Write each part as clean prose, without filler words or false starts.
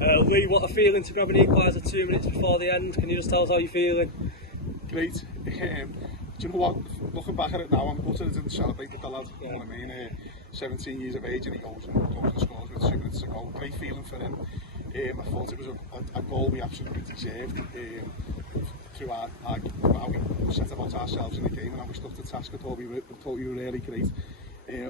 Lee, what a feeling to grab an equaliser 2 minutes before the end. Can you just tell us how you're feeling? Great. Do you know what? Looking back at it now, I'm gutted I didn't celebrate with the lad. You know what I mean? 17 years of age and he goes and scores with 2 minutes to go. Great feeling for him. I thought it was a goal we absolutely deserved. Through how we set about ourselves in the game and how we stuck to task. I thought we were really great.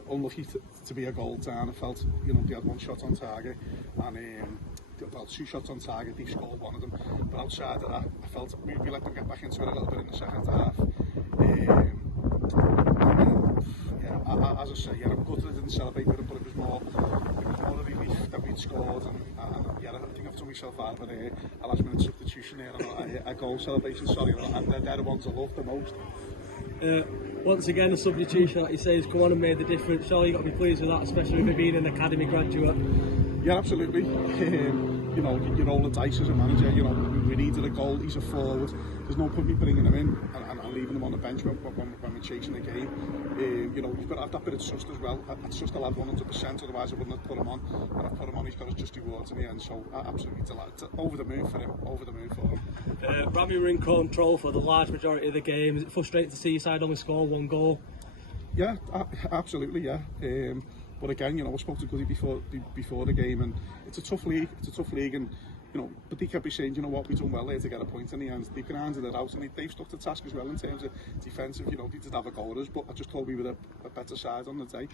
Unlucky to be a goal down. I felt, you know, they had one shot on target and about 2 shots on target. They scored one of them. But outside of that, I felt we let them get back into it a little bit in the second half. Yeah, as I say, I'm gutted I didn't celebrate with them, but it was more a relief that we'd scored, and yeah, I think I've done myself out with a last minute substitution there, and a goal celebration, sorry, and they're the ones I love the most. Once again, a substitution, like you say, has come on and made the difference. Surely you've got to be pleased with that, especially with it being an academy graduate. Yeah, absolutely. You know, you roll the dice as a manager. You know, we needed a goal. He's a forward. There's no point me bringing him in and leaving him on the bench when we're chasing the game. You know, you've got to have that bit of trust as well. I trust the lad 100%. Otherwise, I wouldn't have put him on. When I put him on, he's got his just rewards in the end. So absolutely delighted. Over the moon for him. Over the moon for him. Rami were in control for the large majority of the game. Is it frustrating to see your side only score 1 goal? Yeah, absolutely. Yeah. But again, you know, I spoke to Goody before the game, and it's a tough league. It's a tough league, and you know, but they kept saying, you know what, we've done well there to get a point in the end. They've grinded it out, and they've stuck to task as well in terms of defensive. You know, they did have a goal, but I just thought we were a better side on the day.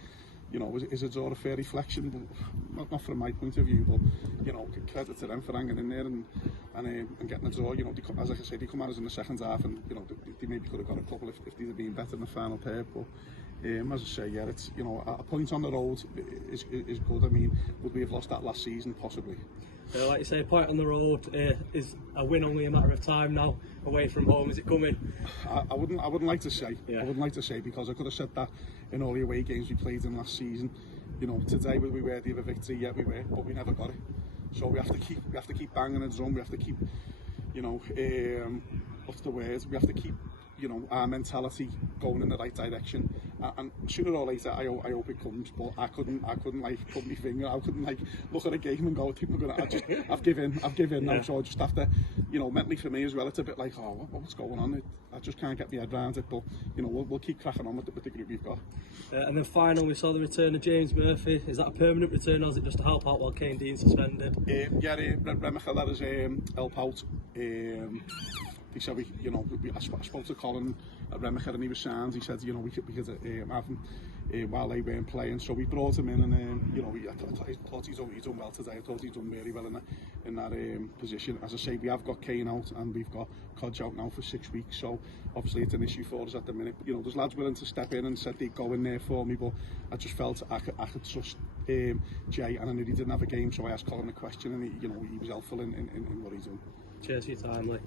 You know, is it sort of fair reflection? Not from my point of view, but you know, credit to them for hanging in there and getting a draw. You know, as I say, they come at us in the second half, and you know, they maybe could have got a couple if they'd have been better in the final pair, but. As I say, yeah, it's, you know, a point on the road is good. I mean, would we have lost that last season? Possibly. Like you say, a point on the road is a win only a matter of time now. Away from home, is it coming? I wouldn't like to say. Yeah. I wouldn't like to say, because I could have said that in all the away games we played in last season. You know, today we were the other victory, yeah we were, but we never got it. So we have to keep banging the drum. We have to keep, you know, what's the word? We have to keep, you know, our mentality going in the right direction, and sooner or later I hope it comes. But I couldn't like put my finger. I couldn't like look at a game and go, I think we're gonna. I've given yeah. now. So I just have to, you know, mentally for me as well, it's a bit like, oh, what's going on? I just can't get my head around it. But you know, we'll keep cracking on with the group we've got. And then finally, we saw the return of James Murphy. Is that a permanent return, or is it just to help out while Kane Dean's suspended? Yeah, Remicha let us help out. He said I spoke to Colin at Remicha and he was sound. He said, you know, we could have him while they weren't playing. So we brought him in, and you know, I thought he's done well today. I thought he's done really well in that position. As I say, we have got Kane out and we've got Codge out now for 6 weeks. So obviously it's an issue for us at the minute. But, you know, there's lads willing to step in and said they'd go in there for me, but I just felt I could trust Jay, and I knew he didn't have a game, so I asked Colin a question, and he was helpful in what he's done. Cheers for your time, Lee.